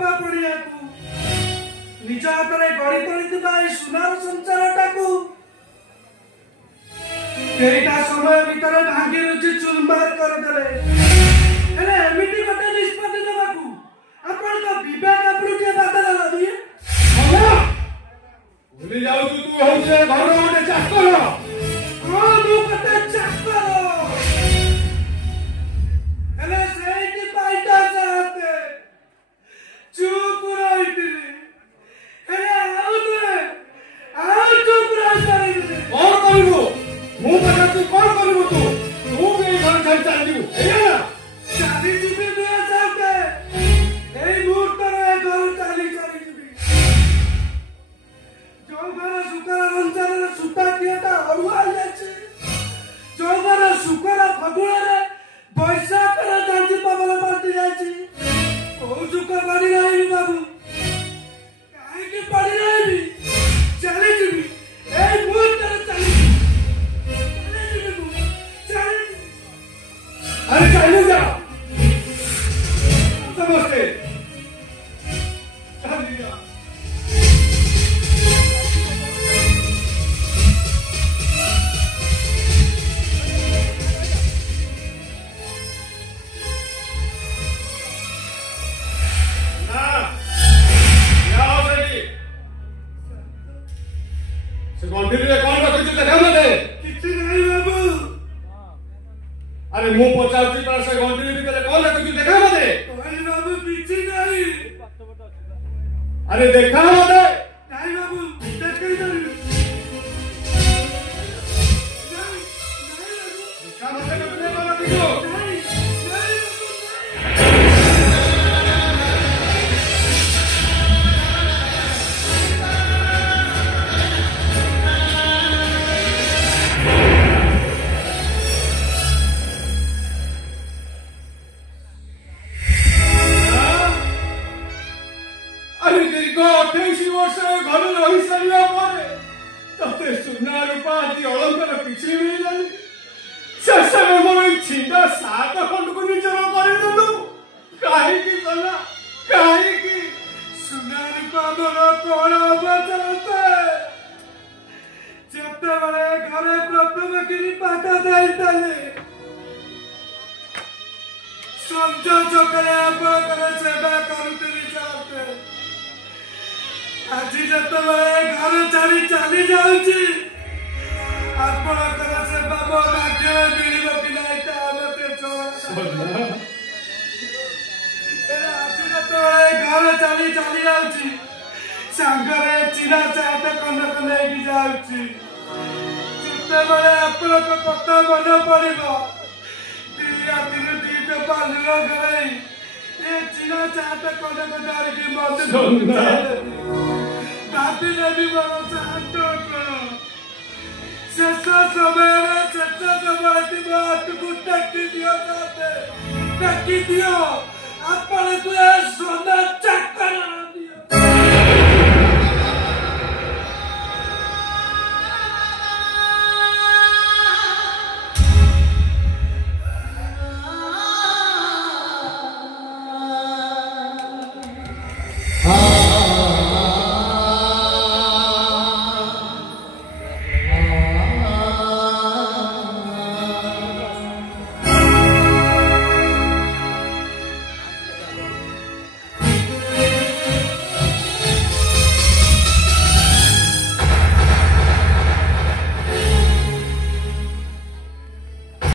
चापा पड़िया निज हाथ में गढ़ी पड़ी सुनार संसारटा को समय भितर भांगी रुचि चुरमार करदे एमती गोटे निष्पत्ति देवाकू आपण तो विवेक आपको के बाधा लगा दिए भूली जाऊ तू होचे घर गोटे चाकर हां तू गोटे चाकर एले सेठी पाइटा चाहते चुप रहितली एले आउ चुप रहितली कौन करिवो मु पता तू कौन करिवो तू भी घर छाड़ चल जीवो एया चाली जीवी दुआ चाहते एई मुहूर्त रे घर चाली जीवी जो घर सुकर रंजन रे सुता कियाटा अरुआ जाछि जो घर सुकर फगुण रे बैसाख रे जांजी पवन पड़ती जाछि ओ सुकर पड़ी रही बाबू काहे की पड़ी रही चाली जीवी एई मुहूर्त रे चाली अरे चलो जा समझते चल जा ना क्या हो बेटी से कंटिन्यू कौन रखी तू देखा मते किछि नहीं बाबू अरे मुंह पचाउची पर से घंटी भितर कौन है तुझे देखा मते कहली बाबू किछि नहीं अरे देखा मते नहीं बाबू देख के नहीं देखा मते के तुझे बोला दियो घर रही सारा पर सुना रूपा आदि अलंकार किसी मिलल शेष में मोर छिंदा सात खंड को निचर करदेलु कहीं सला कहीं सुना रूपा मोर कौन बचाते जते बड़े घरे प्रथम गिरी पाटा देइतले संजो चकरे आपकर सेवा करुतली चाहते आज जतबे घर छाड़ी चली जाउची आपणकर सेवा मो भाग्य मिलिबो कि नाही ता मते छोड़ा आज जतबे घर चली जाउची संगरे चिरा चाट कन कन जाउची जतबे आपणक कथा मन पड़िबो दिया दिन दीप पालुआ करे ए चिरा चाट कन कन की मत दादी ने भी बड़ा शांत करो शेष समय की बात को टक्की दियो जाते टक्की दियो आप